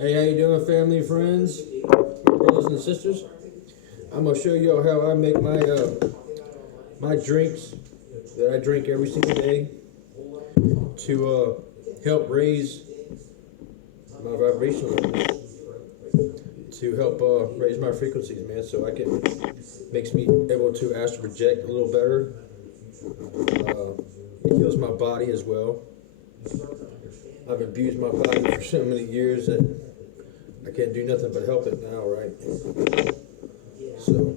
Hey, how you doing, family, friends, brothers and sisters? I'm gonna show you all how I make my drinks that I drink every single day to help raise my vibration levels, to help raise my frequencies, man. So I can makes me able to astral project a little better. It heals my body as well. I've abused my body for so many years that I can't do nothing but help it now, right? So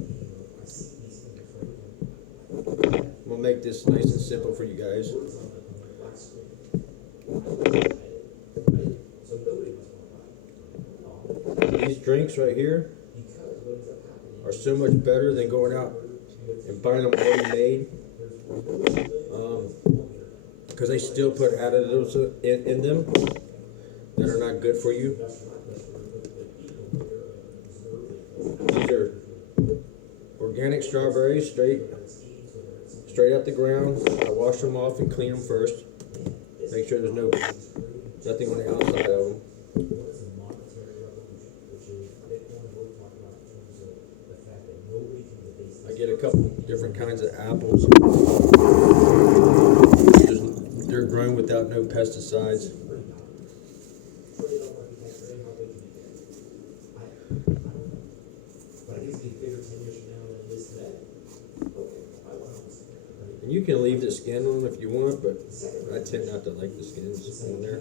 I'm gonna make this nice and simple for you guys. These drinks right here are so much better than going out and buying them already made, because they still put additives in them that are not good for you. These are organic strawberries, straight out the ground. I wash them off and clean them first. Make sure there's nothing on the outside of them. I get a couple different kinds of apples. They're grown without no pesticides. And you can leave the skin on if you want, but I tend not to like the skins on there.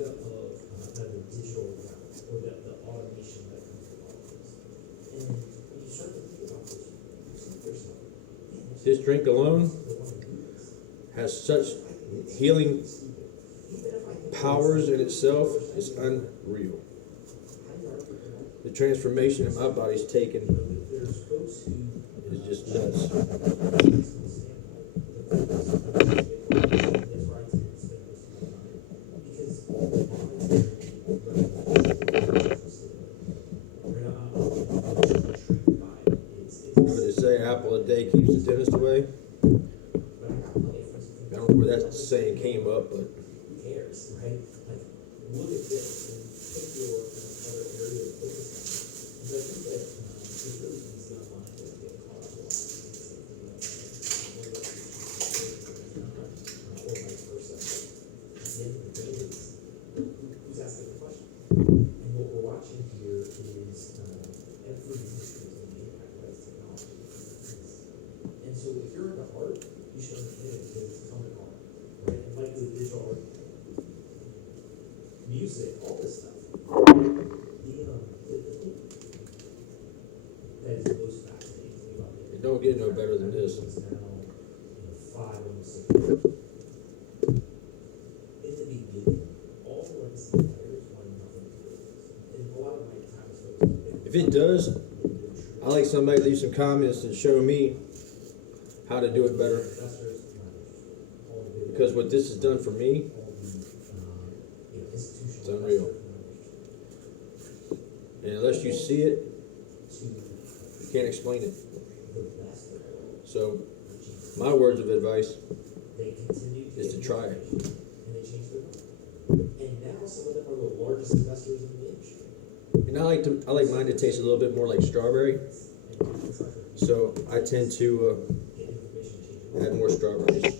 This drink alone has such healing powers in itself. It's unreal. The transformation that my body's taken is just nuts. Apple a day keeps the dentist away. I don't know where that saying came up, but it don't get no better than this. If it does, I'd like somebody to leave some comments and show me how to do it better. Because what this has done for me, it's unreal. And unless you see it, you can't explain it. So, my words of advice is to try it. And I like mine to taste a little bit more like strawberry. So I tend to add more strawberries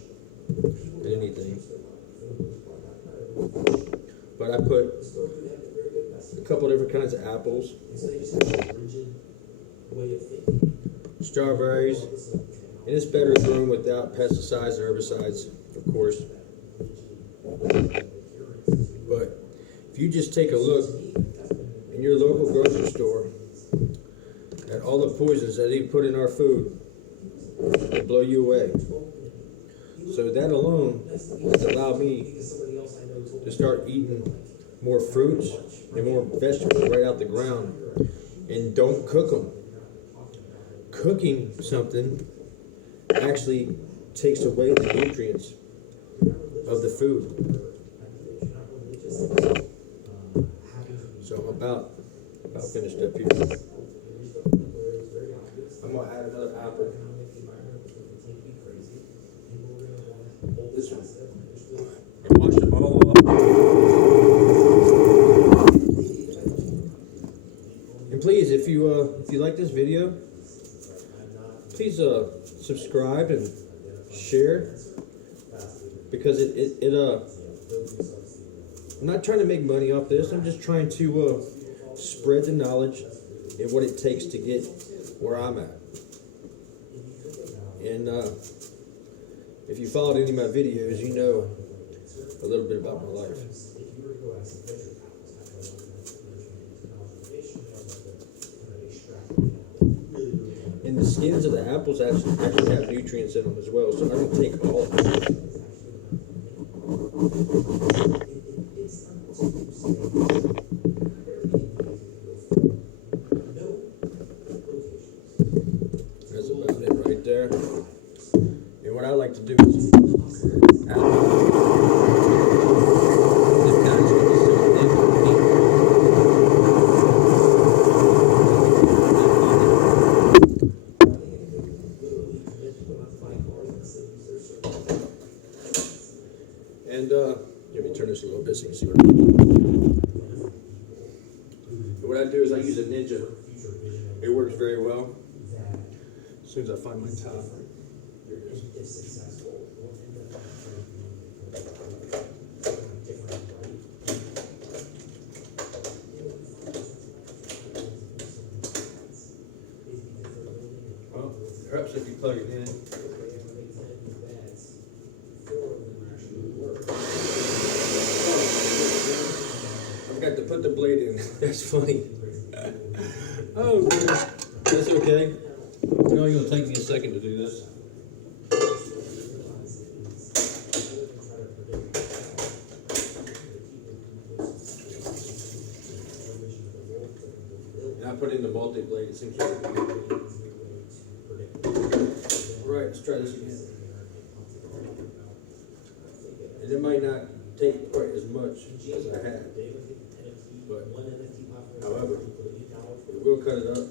than anything. But I put a couple different kinds of apples, strawberries, and it's better grown without pesticides and herbicides, of course. But if you just take a look in your local grocery store at all the poisons that they put in our food, it'll blow you away. So that alone has allowed me to start eating more fruits and more vegetables right out the ground. And don't cook them. Cooking something actually takes away the nutrients of the food. So I'm about finished up here. I'm gonna add another apple. This one. And wash them all off. if you like this video, please subscribe and share, because I'm not trying to make money off this. I'm just trying to spread the knowledge and what it takes to get where I'm at. And if you followed any of my videos, you know a little bit about my life. And the skins of the apples actually have nutrients in them as well, so I don't take all of them. That's about it right there. And what I like to do is let me turn this a little bit so you can see what I'm doing. What I do is I use a Ninja. It works very well. As soon as I find my top. Well, perhaps if you plug it in. I forgot to put the blade in. That's funny. Oh, that's okay. It's only going to take me a second to do this. And I put in the multi-blade. It seems like right, let's try this again. And it might not take quite as much as I had. But, however, we'll cut it up,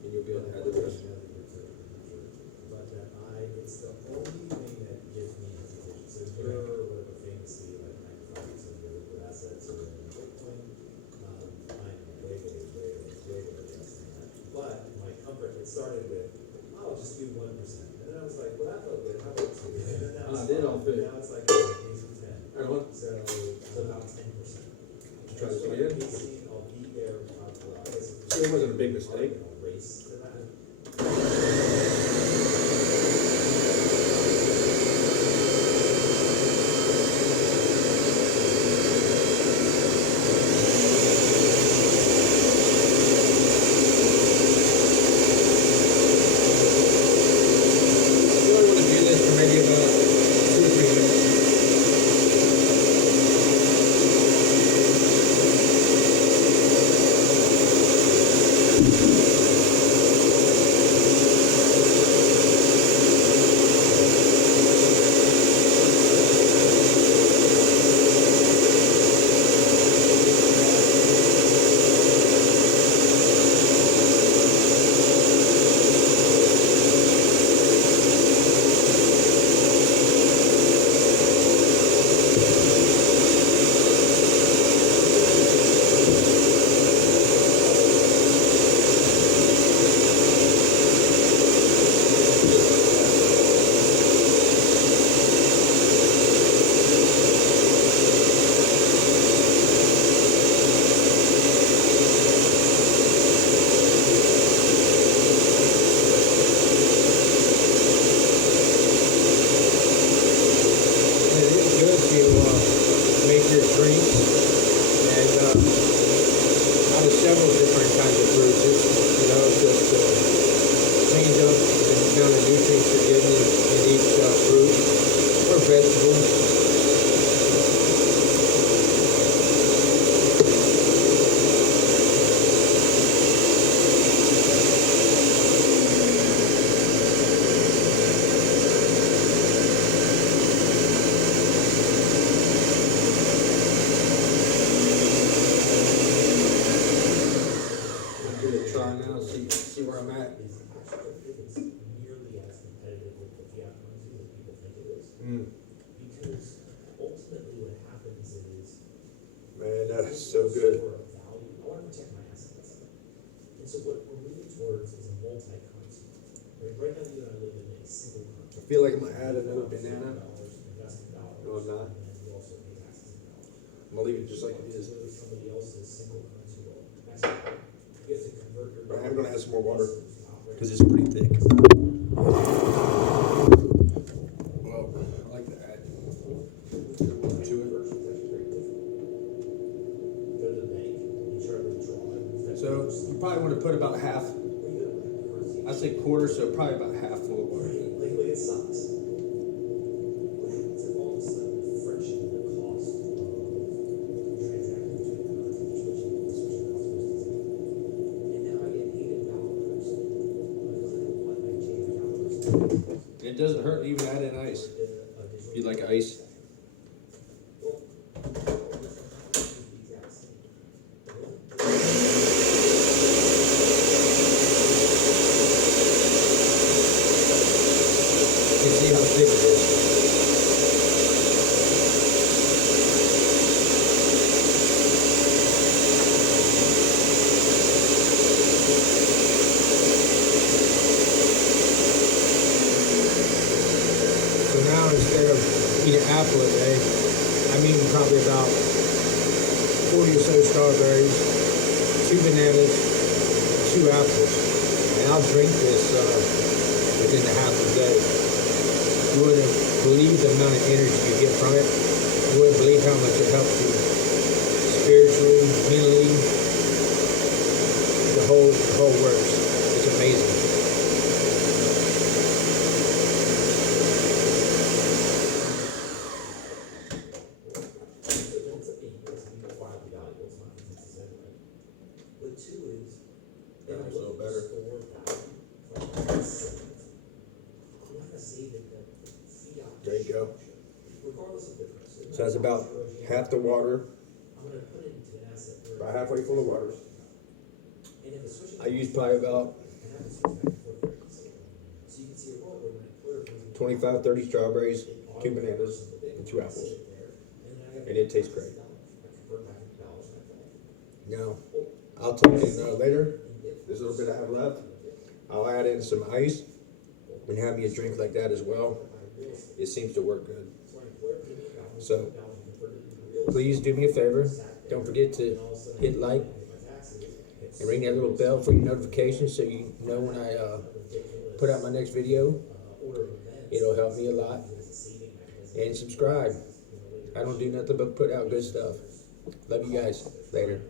and you'll be able to add the rest. It's the only thing that gives me hesitation. So you're whatever famously like 95% of your liquid assets are in Bitcoin. I'm way less than that. But my comfort, it started with, I'll just do 1%. And then I was like, well, that felt good. How about 2? And then now it's like 8 to 10. Right on. So about 10%. Try this again. I'll be there. So it wasn't a big mistake. Race to that. So I want to do this for maybe about 2 or 3 minutes. Man, that is so good. I want to protect my assets. multi-currency. Right now, you and I live in a single currency. I feel like I'm gonna add another banana. Invest in dollars. No, I'm not. And then you also pay taxes in dollars. I'm gonna leave it just like it is. Literally somebody else's single currency world. Mexico. You have to convert your. But I'm gonna add some more water Right. because it's pretty thick. Well, I like to add to it. Go to the bank, you try to withdraw it. So you probably want to put about half. I say quarter, so probably about half full of water. Like it sucks. What happens if all of a sudden the friction and the cost of transacting between currencies, switching costs, and now I get paid in dollars. Like, I change dollars. It doesn't hurt to even add in ice. If you like ice. You can see how thick it is. So now instead of eating an apple a day, I'm eating probably about 40 or so strawberries, 2 bananas, 2 apples, and I'll drink this within a half a day. You wouldn't believe the amount of energy you get from it. You wouldn't believe how much it helps you spiritually, mentally. The whole works. It's amazing. But two is, Yeah, if I it's a little look at the better. store value, if I save it, I'm not gonna save it that fiat. There you go. Regardless of difference. So that's about half the water, I'm gonna put it into an asset where. about halfway full of water. And if it's switching. I use probably about And have it switch back and forth very easily. So you can see a world where my employer pays me. 25, 30 strawberries, it 2 bananas, and 2 apples. And it tastes great. I convert back into dollars and I pay. Now, I'll take in later, this little bit I have left, I'll add in some ice and have me a drink like that as well. It seems to work good. So my employer paid me dollars. So, Dollars and converted it into real estate. please do me a favor. Don't forget to hit like and ring that little bell for your notifications so you know when I put out my next video. It'll help me a lot. And subscribe. I don't do nothing but put out good stuff. Love you guys. Later.